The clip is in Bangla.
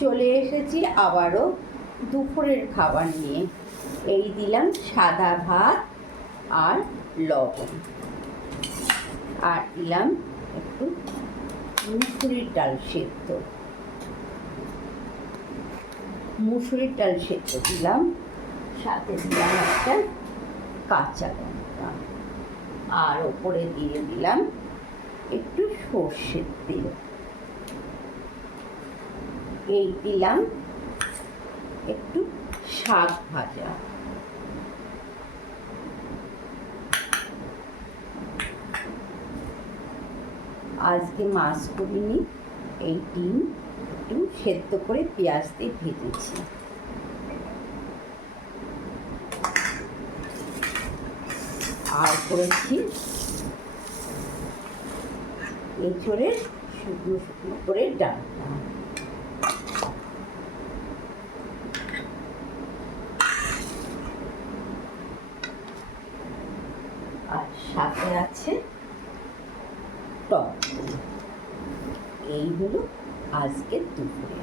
চলে এসেছি আবারও দুপুরের খাবার নিয়ে। এই দিলাম সাদা ভাত আর লবণ, আর দিলাম একটু মুসুরির ডাল সেদ্ধ। মুসুরির ডাল সেদ্ধ দিলাম, সাথে দিলাম একটা কাঁচা লঙ্কা, আর ওপরে দিয়ে দিলাম একটু সর্ষের তেল। এই দিলাম একটু শাক ভাজা। আজকে মাছ করিনি, এই ডিম একটু সেদ্ধ করে পেঁয়াজ দিয়ে ভেজেছি। আর করেছি এঁচোড়ের শুকনো শুকনো করে ডালনা। আর সাথে আছে টক। এই হলো আজকের দুপুরে।